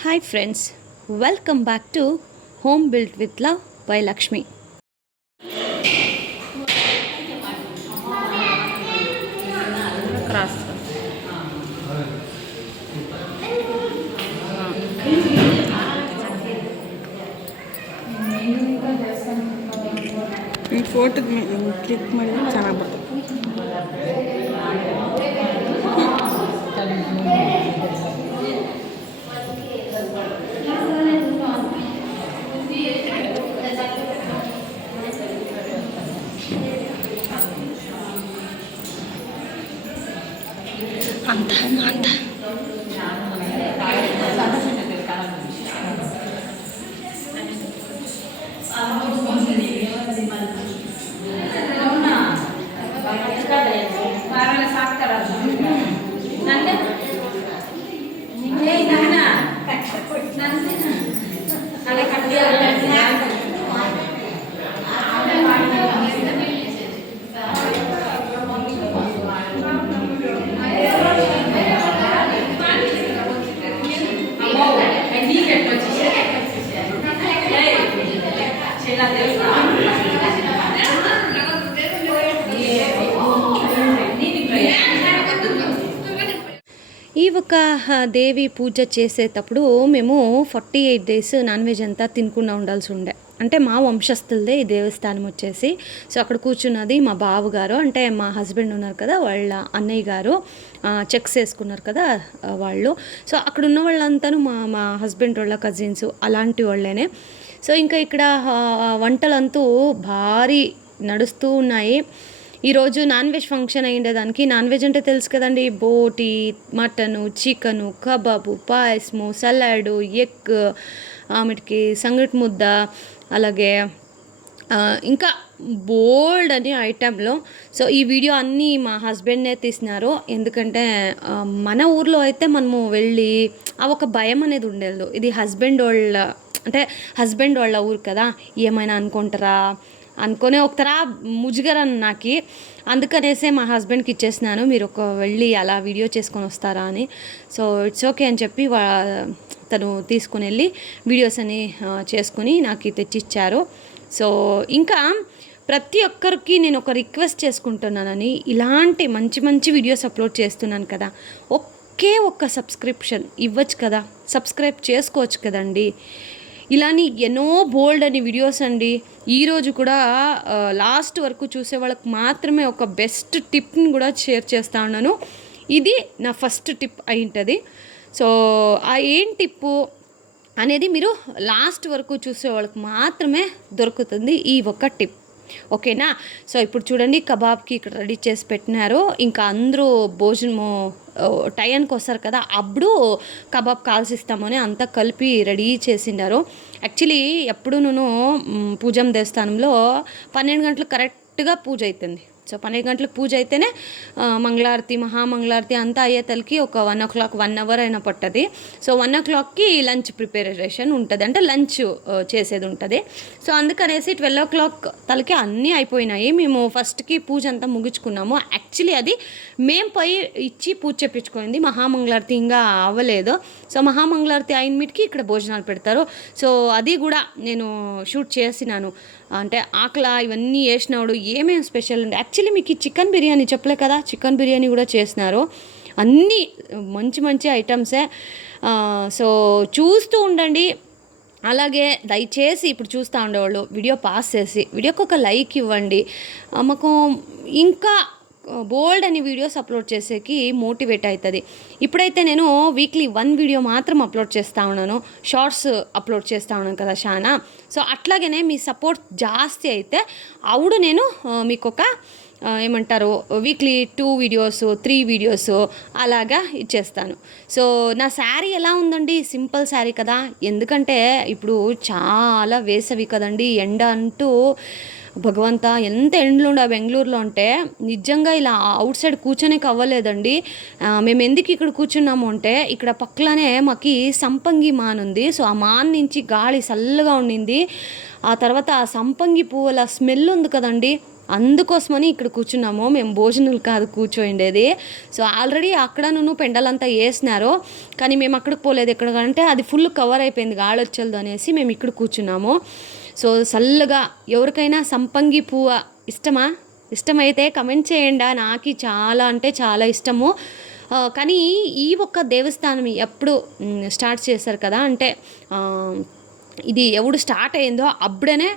Hi friends welcome back to home build with love by Lakshmi ಈ photo click ಮಾಡಿದ್ರೆ ಚೆನ್ನಾಗಿ ಬರ್ತದೆ దేవి పూజ చేసేటప్పుడు మేము forty eight days non veg అంతా తినకుండా ఉండాల్సి ఉండే. అంటే మా వంశస్థులదే ఈ దేవస్థానం వచ్చేసి. సో అక్కడ కూర్చున్నది మా బావగారు. అంటే మా హస్బెండ్ ఉన్నారు కదా వాళ్ళ అన్నయ్య గారు. చెక్స్ వేసుకున్నారు కదా వాళ్ళు. సో అక్కడ ఉన్న వాళ్ళంతాను మా మా హస్బెండ్ వాళ్ళ కజిన్స్ అలాంటి వాళ్ళేనే. సో ఇంకా ఇక్కడ వంటలంతూ భారీ నడుస్తూ ఉన్నాయి. ఈరోజు నాన్ వెజ్ ఫంక్షన్ అయ్యేదానికి నాన్ వెజ్ అంటే తెలుసు కదండి. బోటి మటను చికెను కబాబు పాయసము సలాడు ఎగ్ ఆమెటికి సంగటి ముద్ద అలాగే ఇంకా బోల్డ్ అని ఐటెంలో. సో ఈ వీడియో అన్నీ మా హస్బెండ్నే తీసినారు. ఎందుకంటే మన ఊర్లో అయితే మనము వెళ్ళి ఆ ఒక భయం అనేది ఉండేది. ఇది హస్బెండ్ వాళ్ళ అంటే హస్బెండ్ వాళ్ళ ఊరు కదా. ఏమైనా అనుకుంటారా? అనుకునే ఒకతరా ముజుగరని నాకు. అందుకనేసే మా హస్బెండ్కి ఇచ్చేసినాను. మీరు ఒక వెళ్ళి అలా వీడియో చేసుకొని వస్తారా అని. సో ఇట్స్ ఓకే అని చెప్పి తను తీసుకుని వెళ్ళి వీడియోస్ అని చేసుకుని నాకు తెచ్చిచ్చారు. సో ఇంకా ప్రతి ఒక్కరికి నేను ఒక రిక్వెస్ట్ చేసుకుంటున్నానని ఇలాంటి మంచి మంచి వీడియోస్ అప్లోడ్ చేస్తున్నాను కదా. ఒకే ఒక్క సబ్స్క్రిప్షన్ ఇవ్వచ్చు కదా. సబ్స్క్రైబ్ చేసుకోవచ్చు కదండి. ఇలాని ఎన్నో బోల్డ్ అని వీడియోస్ అండి. ఈరోజు కూడా లాస్ట్ వరకు చూసే వాళ్ళకి మాత్రమే ఒక బెస్ట్ టిప్ని కూడా షేర్ చేస్తా ఉన్నాను. ఇది నా ఫస్ట్ టిప్ అయి ఉంటుంది సో ఆ ఏం టిప్పు అనేది మీరు లాస్ట్ వరకు చూసే వాళ్ళకి మాత్రమే దొరుకుతుంది ఈ ఒక్క టిప్. ఓకేనా? సో ఇప్పుడు చూడండి కబాబ్కి ఇక్కడ రెడీ చేసి పెట్టినారు. ఇంకా అందరూ భోజనము టైంకి టయానికి వస్తారు కదా అప్పుడు కబాబ్ కాల్సిస్తామని అంతా కలిపి రెడీ చేసిండారు. యాక్చువల్లీ ఎప్పుడు నేను పూజం దేవస్థానంలో పన్నెండు గంటలు కరెక్ట్గా పూజ అవుతుంది సో పన్నెండు గంటలకు పూజ అయితేనే మంగళారతి మహామంగళారతి అంతా అయ్యే తలకి ఒక one o'clock one hour అయినా పట్టది. సో వన్ ఓ క్లాక్కి లంచ్ ప్రిపరేషన్ ఉంటుంది. అంటే లంచ్ చేసేది ఉంటుంది. సో అందుకనేసి ట్వెల్వ్ ఓ క్లాక్ తలకి అన్నీ అయిపోయినాయి. మేము ఫస్ట్కి పూజ అంతా ముగించుకున్నాము. యాక్చువల్లీ అది మేం పోయి ఇచ్చి పూజ చేపించుకుంది. మహామంగళారతి ఇంకా అవ్వలేదు. సో మహామంగళారతి అయిన మీటికి ఇక్కడ భోజనాలు పెడతారు. సో అది కూడా నేను షూట్ చేసినాను. అంటే ఆకల ఇవన్నీ వేసినాడు ఏమేమి స్పెషల్ ఉంది యాక్చువల్లీ మీకు ఈ చికెన్ బిర్యానీ చెప్పలే కదా చికెన్ బిర్యానీ కూడా చేసినారు. అన్నీ మంచి మంచి ఐటమ్సే. సో చూస్తూ ఉండండి. అలాగే దయచేసి ఇప్పుడు చూస్తూ ఉండేవాళ్ళు వీడియో పాస్ చేసి వీడియోకి ఒక లైక్ ఇవ్వండి. ఆ, మాకు ఇంకా బోల్డ్ అని వీడియోస్ అప్లోడ్ చేసేకి మోటివేట్ అవుతుంది. ఇప్పుడైతే నేను వీక్లీ వన్ వీడియో మాత్రం అప్లోడ్ చేస్తూ ఉన్నాను. షార్ట్స్ అప్లోడ్ చేస్తూ ఉన్నాను కదా షానా. సో అట్లాగనే మీ సపోర్ట్ జాస్తి అయితే అవుడు నేను మీకు ఒక ఏమంటారు weekly two videos three videos అలాగా ఇచ్చేస్తాను. సో నా శారీ ఎలా ఉందండి? సింపుల్ శారీ కదా. ఎందుకంటే ఇప్పుడు చాలా వేసవి కదండి ఎండ అంటూ భగవంత ఎంత ఎండలు బెంగళూరులో అంటే నిజంగా ఇలా అవుట్ సైడ్ కూర్చొనేకి అవ్వలేదండి మేము ఎందుకు ఇక్కడ కూర్చున్నాము అంటే ఇక్కడ పక్కలనే మాకి సంపంగి మాన్ ఉంది. సో ఆ మాన్ నుంచి గాలి చల్లగా ఉండింది. ఆ తర్వాత ఆ సంపంగి పువ్వుల స్మెల్ ఉంది కదండి. అందుకోసమని ఇక్కడ కూర్చున్నాము. మేము భోజనాలు కాదు కూర్చోండేది సో ఆల్రెడీ అక్కడ నువ్వు పెండలంతా వేసినారు కానీ మేము అక్కడికి పోలేదు ఎక్కడికంటే అది ఫుల్ కవర్ అయిపోయింది గాడొచ్చలదు అనేసి మేము ఇక్కడ కూర్చున్నాము. సో చల్లగా ఎవరికైనా సంపంగి పువ్వు ఇష్టమా? ఇష్టమైతే కమెంట్ చేయండి. నాకు చాలా అంటే చాలా ఇష్టము. కానీ ఈ ఒక్క దేవస్థానం ఎప్పుడు స్టార్ట్ చేశారు కదా అంటే ఇది ఎవడు స్టార్ట్ అయిందో అప్పుడనే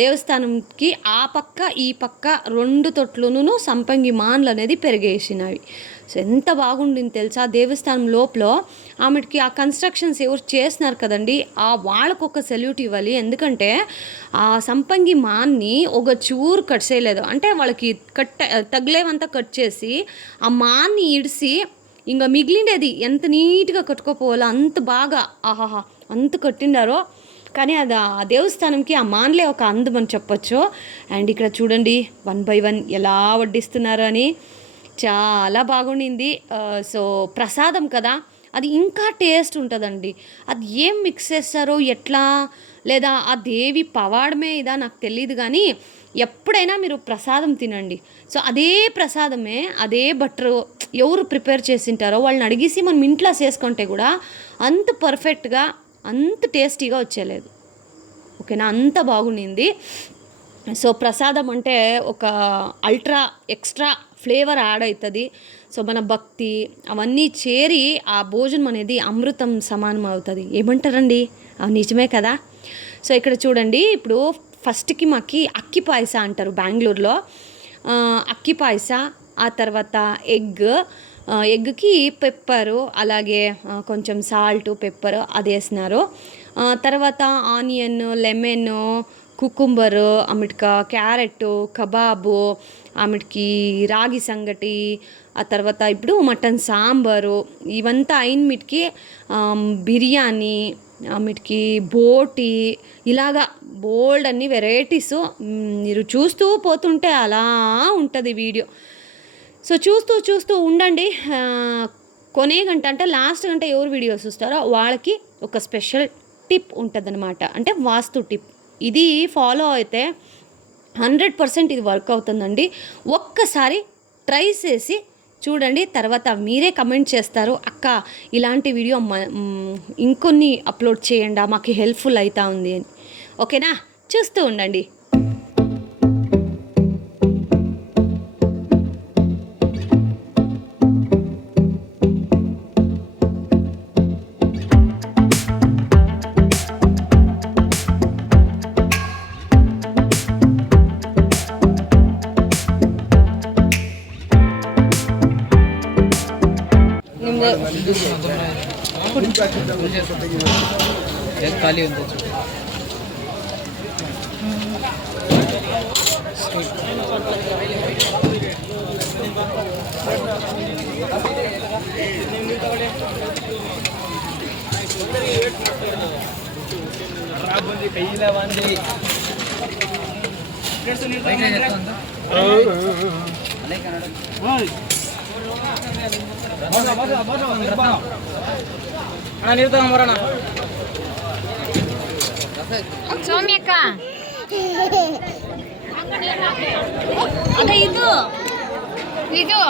దేవస్థానంకి ఆ పక్క ఈ పక్క రెండు తొట్లును సంపంగి మాన్లు అనేది పెరిగేసినవి. సో ఎంత బాగుండింది తెలుసా? దేవస్థానం లోపల ఆమెకి ఆ కన్స్ట్రక్షన్స్ ఎవరు చేస్తున్నారు కదండి? ఆ వాళ్ళకు ఒక సెల్యూట్ ఇవ్వాలి. ఎందుకంటే ఆ సంపంగి మాన్ని ఒక చూరు కట్ చేయలేదు. అంటే వాళ్ళకి కట్ తగిలేవంతా కట్ చేసి ఆ మాన్ని ఇడిసి ఇంకా మిగిలిండేది ఎంత నీట్గా కట్టుకోపోవాలో అంత బాగా ఆహాహా అంత కట్టిండారో. కానీ అది ఆ దేవస్థానంకి ఆ మాన్లే ఒక అందం అని చెప్పొచ్చు. అండ్ ఇక్కడ చూడండి వన్ బై వన్ ఎలా వడ్డిస్తున్నారు అని చాలా బాగుండింది. సో ప్రసాదం కదా అది ఇంకా టేస్ట్ ఉంటుందండి. అది ఏం మిక్స్ చేస్తారో ఎట్లా లేదా ఆ దేవి పవాడమే ఇదా నాకు తెలియదు కానీ ఎప్పుడైనా మీరు ప్రసాదం తినండి. సో అదే ప్రసాదమే అదే బటర్ ఎవరు ప్రిపేర్ చేసింటారో వాళ్ళని అడిగేసి మనం ఇంట్లో చేసుకుంటే కూడా అంత పర్ఫెక్ట్గా అంత టేస్టీగా వచ్చేలేదు. ఓకేనా? అంత బాగుండింది. సో ప్రసాదం అంటే ఒక అల్ట్రా ఎక్స్ట్రా ఫ్లేవర్ యాడ్ అవుతుంది. సో మన భక్తి అవన్నీ చేరి ఆ భోజనం అనేది అమృతం సమానం అవుతుంది. ఏమంటారండి? అవి నిజమే కదా? సో ఇక్కడ చూడండి ఇప్పుడు ఫస్ట్కి మాకి అక్కి పాయస అంటారు బెంగళూరులో. అక్కి పాయస ఆ తర్వాత ఎగ్ ఎగ్కి పెప్పరు అలాగే కొంచెం సాల్ట్ పెప్పర్ అది వేసినారు. తర్వాత ఆనియన్ లెమన్ కుకుంబరు ఆమెటిక క్యారెట్ కబాబు ఆమెటికి రాగి సంగటి ఆ తర్వాత ఇప్పుడు మటన్ సాంబారు ఇవంతా అయినమిటికి బిర్యానీ ఆమెటికి బోటి ఇలాగా బోల్డ్ అన్ని వెరైటీస్ మీరు చూస్తూ పోతుంటే అలా ఉంటుంది వీడియో. సో చూస్తూ చూస్తూ ఉండండి. కొనే గంట అంటే లాస్ట్ గంట ఎవరు వీడియోస్ చూస్తారో వాళ్ళకి ఒక స్పెషల్ టిప్ ఉంటుందన్నమాట. అంటే వాస్తు టిప్. ఇది ఫాలో అయితే హండ్రెడ్ పర్సెంట్ ఇది వర్క్ అవుతుందండి. ఒక్కసారి ట్రై చేసి చూడండి తర్వాత మీరే కమెంట్ చేస్తారు అక్క ఇలాంటి వీడియో మ- ఇంకొన్ని అప్లోడ్ చేయండి మాకు హెల్ప్ఫుల్ అవుతా ఉంది అని. ఓకేనా? చూస్తూ ఉండండి. ¡Ah, no! ನೀರು ತಗೊಂಬರೋಣ ಸೌಮ್ಯಕ್ಕ. ಅದೇ ಇದು. ಇದು.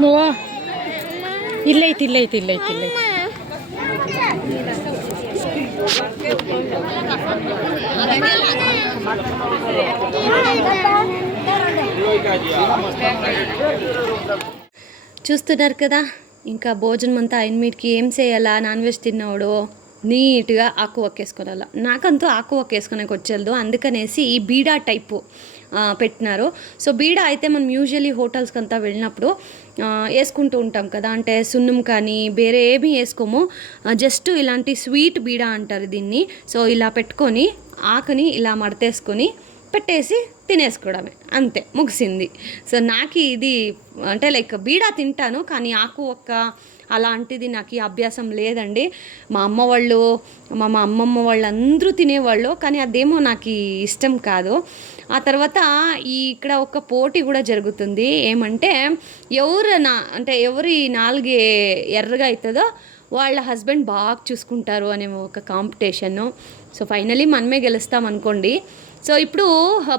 నువ్వా? ఇల్లైతే ఇల్లైతే ఇల్లైతే ఇల్లైతే చూస్తున్నారు కదా ఇంకా భోజనం అంతా ఆయన మీటికి ఏం చేయాలా? నాన్ వెజ్ తిన్నాడు. నీట్గా ఆకు ఒక్కేసుకోవాలా నాకంతా ఆకు ఒక్కేసుకునే వచ్చేది అందుకనేసి ఈ బీడా టైపు పెట్టినారు. సో బీడ అయితే మనం యూజువలీ హోటల్స్కి అంతా వెళ్ళినప్పుడు వేసుకుంటూ ఉంటాం కదా. అంటే సున్నం కానీ వేరే ఏమీ వేసుకోము. జస్ట్ ఇలాంటి స్వీట్ బీడ అంటారు దీన్ని. సో ఇలా పెట్టుకొని ఆకుని ఇలా మడతేసుకొని పెట్టేసి తినేసుకోవడమే. అంతే ముగిసింది. సో నాకు ఇది అంటే లైక్ బీడా తింటాను కానీ ఆకు ఒక్క అలాంటిది నాకు ఈ అభ్యాసం లేదండి. మా అమ్మ వాళ్ళు మా మా అమ్మమ్మ వాళ్ళు అందరూ తినేవాళ్ళు కానీ అదేమో నాకు ఇష్టం కాదు. ఆ తర్వాత ఈ ఇక్కడ ఒక పోటీ కూడా జరుగుతుంది. ఏమంటే ఎవరు నా అంటే ఎవరి నాలుగు ఎర్రగా అవుతుందో వాళ్ళ హస్బెండ్ బాగా చూసుకుంటారు అనే ఒక కాంపిటీషను. సో ఫైనలీ మనమే గెలుస్తాం అనుకోండి. సో ఇప్పుడు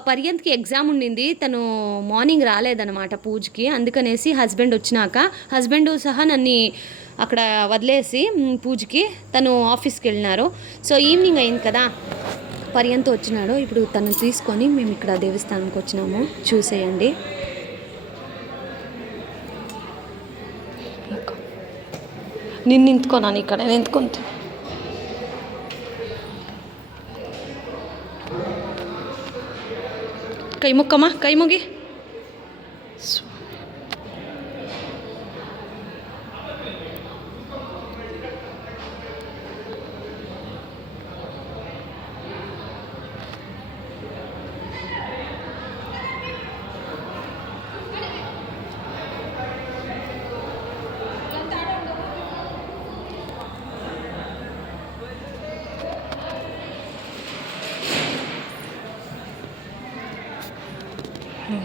పర్యంత్కి ఎగ్జామ్ ఉండింది. తను మార్నింగ్ రాలేదనమాట పూజకి. అందుకనేసి హస్బెండ్ వచ్చినాక హస్బెండ్ సహా నన్ను అక్కడ వదిలేసి పూజకి తను ఆఫీస్కి వెళ్ళినారు. సో ఈవినింగ్ అయింది కదా. పర్యంత వచ్చినాడు ఇప్పుడు తను తీసుకొని మేము ఇక్కడ దేవస్థానంకి వచ్చినాము. చూసేయండి. నిన్ను నింతుకోనాను ఇక్కడ నేను ఎంతుకుంటా కై ముక్కమ్మా కై ముగి.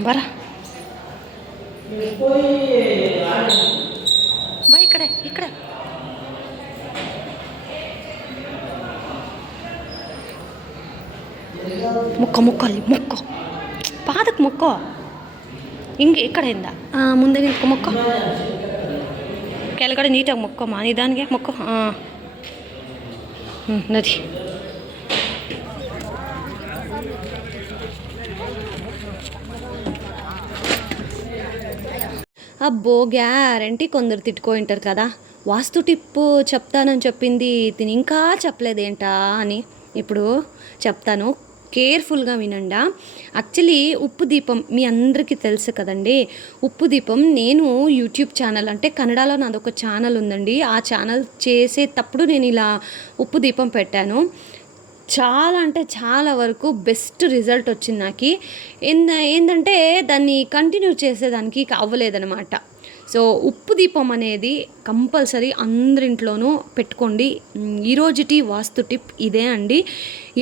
ಬರ. ಬಾ ಈ ಕಡೆ ಈ ಕಡೆ. ಮುಕ್ಕ ಮುಖ ಅಲ್ಲಿ ಮುಖ ಪಾದಕ್ಕೆ ಮುಖ ಹಿಂಗೆ ಈ ಕಡೆಯಿಂದ. ಮುಂದೆ ನಿಂತ್ಕೊ ಮುಖ ಕೆಳಗಡೆ ನೀಟಾಗಿ ಮುಕ್ಕೊಮ್ಮ ನಿಧಾನಿಗೆ ಮುಖ ಹಾಂ ಹ್ಞೂ ನದಿ అబ్బో గ్యారంటీ కొందరు తిట్టుకుంటారు కదా. వాస్తు టిప్పు చెప్తానని చెప్పింది తిని ఇంకా చెప్పలేదేంటా అని. ఇప్పుడు చెప్తాను. కేర్ఫుల్గా వినండా. యాక్చువల్లీ ఉప్పు దీపం మీ అందరికీ తెలుసు కదండి. ఉప్పు దీపం నేను యూట్యూబ్ ఛానల్ అంటే కన్నడలో నాదొక ఛానల్ ఉందండి. ఆ ఛానల్ చేసేటప్పుడు నేను ఇలా ఉప్పు దీపం పెట్టాను. చాలా అంటే చాలా వరకు బెస్ట్ రిజల్ట్ వచ్చింది నాకు. ఏంద ఏంటంటే దాన్ని కంటిన్యూ చేసేదానికి అవ్వలేదనమాట సో ఉప్పు దీపం అనేది కంపల్సరీ అందరింట్లోనూ పెట్టుకోండి. ఈరోజుటి వాస్తు టిప్ ఇదే అండి.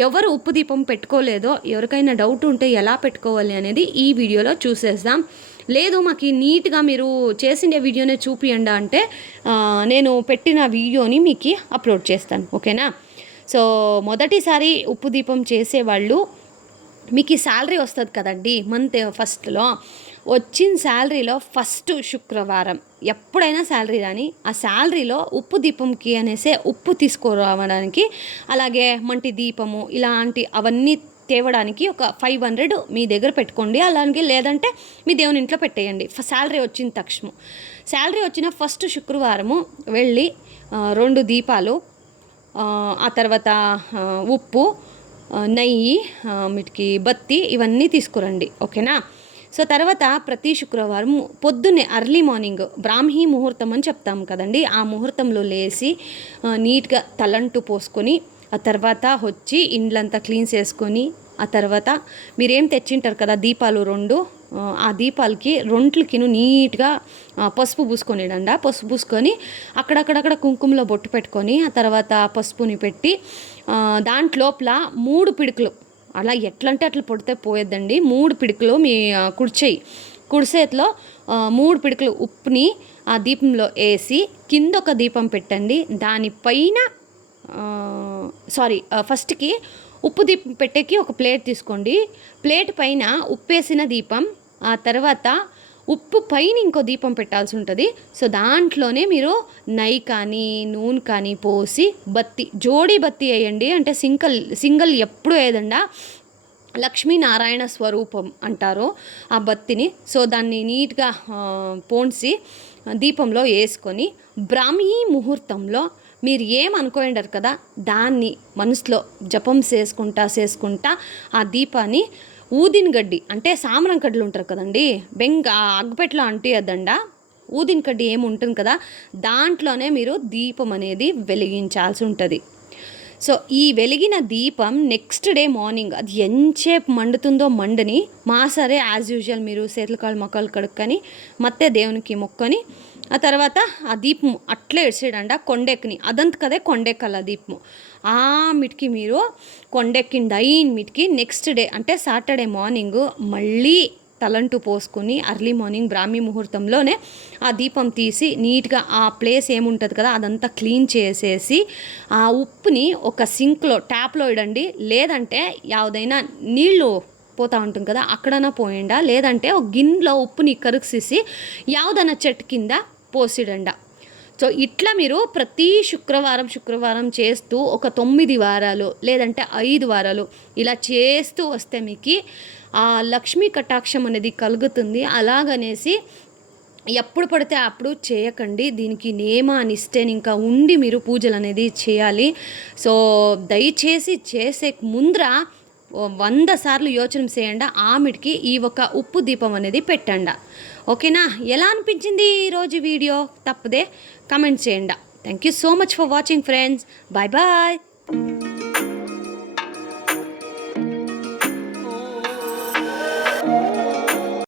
ఎవరు ఉప్పు దీపం పెట్టుకోలేదో ఎవరికైనా డౌట్ ఉంటే ఎలా పెట్టుకోవాలి అనేది ఈ వీడియోలో చూసేద్దాం. లేదు మాకు నీట్గా మీరు చేసిన వీడియోనే చూపియండి అంటే నేను పెట్టిన వీడియోని మీకు అప్లోడ్ చేస్తాను. ఓకేనా? సో మొదటిసారి ఉప్పు దీపం చేసేవాళ్ళు మీకు ఈ శాలరీ వస్తుంది కదండి మంత్ ఫస్ట్లో. వచ్చిన శాలరీలో ఫస్ట్ శుక్రవారం. ఎప్పుడైనా శాలరీ రాని ఆ శాలరీలో ఉప్పు దీపంకి అనేసే ఉప్పు తీసుకురావడానికి అలాగే మంటి దీపము ఇలాంటి అవన్నీ తేవడానికి ఒక ఫైవ్ హండ్రెడ్ మీ దగ్గర పెట్టుకోండి. అలాగే లేదంటే మీ దేవుని ఇంట్లో పెట్టేయండి. శాలరీ వచ్చిన తక్షణం. శాలరీ వచ్చిన ఫస్ట్ శుక్రవారము వెళ్ళి రెండు దీపాలు ఆ, తర్వాత ఉప్పు నెయ్యి వీటికి బత్తి ఇవన్నీ తీసుకురండి. ఓకేనా? సో తర్వాత ప్రతి శుక్రవారం పొద్దున్నే అర్లీ మార్నింగ్ బ్రాహ్మీ ముహూర్తం అని చెప్తాం కదండి. ఆ ముహూర్తంలో లేచి నీట్గా తలంటు పోసుకొని ఆ తర్వాత వచ్చి ఇండ్లంతా క్లీన్ చేసుకొని ఆ తర్వాత మీరేం తెచ్చింటారు కదా దీపాలు రెండు ఆ, దీపాలకి రొంట్లకిను నీట్గా పసుపు పూసుకొనిడండ పసుపు పూసుకొని అక్కడక్కడక్కడ కుంకుమలో బొట్టు పెట్టుకొని ఆ తర్వాత పసుపుని పెట్టి దాంట్లోపల మూడు పిడుకులు. అలా ఎట్లంటే అట్లా పొడితే పోయేద్దండి. మూడు పిడుకులు మీ కుడిచేయి కుడిసేతిలో మూడు పిడుకులు ఉప్పుని ఆ దీపంలో వేసి కింద ఒక దీపం పెట్టండి. దానిపైన సారీ ఫస్ట్కి ఉప్పు దీపం పెట్టేకి ఒక ప్లేట్ తీసుకోండి. ప్లేట్ పైన ఉప్పేసిన దీపం ఆ తర్వాత ఉప్పు పైన ఇంకో దీపం పెట్టాల్సి ఉంటుంది. సో దాంట్లోనే మీరు నెయ్యి కానీ నూనె కానీ పోసి బత్తి జోడీ బత్తి వేయండి. అంటే సింగల్ సింగల్ ఎప్పుడు వేయదండా. లక్ష్మీనారాయణ స్వరూపం అంటారు ఆ బత్తిని. సో దాన్ని నీట్గా పోన్సి దీపంలో వేసుకొని బ్రాహ్మీ ముహూర్తంలో మీరు ఏమనుకోండారు కదా దాన్ని మనసులో జపం చేసుకుంటా చేసుకుంటా ఆ దీపాన్ని ఊదిన గడ్డి అంటే సామరం కడ్డీలు ఉంటారు కదండి బెంగ ఆ అగ్గిపెట్టలో అంటియద్దండ ఊదిన కడ్డి ఏముంటుంది కదా దాంట్లోనే మీరు దీపం అనేది వెలిగించాల్సి ఉంటుంది. సో ఈ వెలిగిన దీపం నెక్స్ట్ డే మార్నింగ్ అది ఎంతసేపు మండుతుందో మండని మా సరే యాజ్ యూజువల్ మీరు చేతులు కాళ్ళు మొక్కలు కడుక్కొని మత్తే దేవునికి మొక్కని ఆ తర్వాత ఆ దీపం అట్లే ఇడిసేడంట కొండెక్కిని. అదంత కదే కొండెక్కల దీపము. ఆ మిటికి మీరు కొండెక్కింది అయిన మిటికి నెక్స్ట్ డే అంటే సాటర్డే మార్నింగ్ మళ్ళీ తలంటు పోసుకుని అర్లీ మార్నింగ్ బ్రాహ్మీ ముహూర్తంలోనే ఆ దీపం తీసి నీట్గా ఆ ప్లేస్ ఏముంటుంది కదా అదంతా క్లీన్ చేసేసి ఆ ఉప్పుని ఒక సింక్లో ట్యాప్లో ఇడండి. లేదంటే యావదైనా నీళ్ళు పోతా ఉంటుంది కదా అక్కడనా పోయిండా. లేదంటే ఒక గిన్నెలో ఉప్పుని కరుక్సేసి యావదైనా చెట్టు కింద పోసిడండ. సో ఇట్లా మీరు ప్రతి శుక్రవారం శుక్రవారం చేస్తూ ఒక తొమ్మిది వారాలు లేదంటే ఐదు వారాలు ఇలా చేస్తూ వస్తే మీకు ఆ లక్ష్మీ కటాక్షం అనేది కలుగుతుంది. అలాగనేసి ఎప్పుడు పడితే అప్పుడు చేయకండి. దీనికి నియమ నిష్టేని ఇంకా ఉండి మీరు పూజలు అనేది చేయాలి. సో దయచేసి చేసే ముందర వంద సార్లు యోచన చేయండి ఆమెడికి ఈ ఒక ఉప్పు దీపం అనేది పెట్టండి. ఓకేనా? ఎలా అనిపించింది ఈరోజు వీడియో? తప్పదే కమెంట్ చేయండి. Thank you so much for watching friends bye bye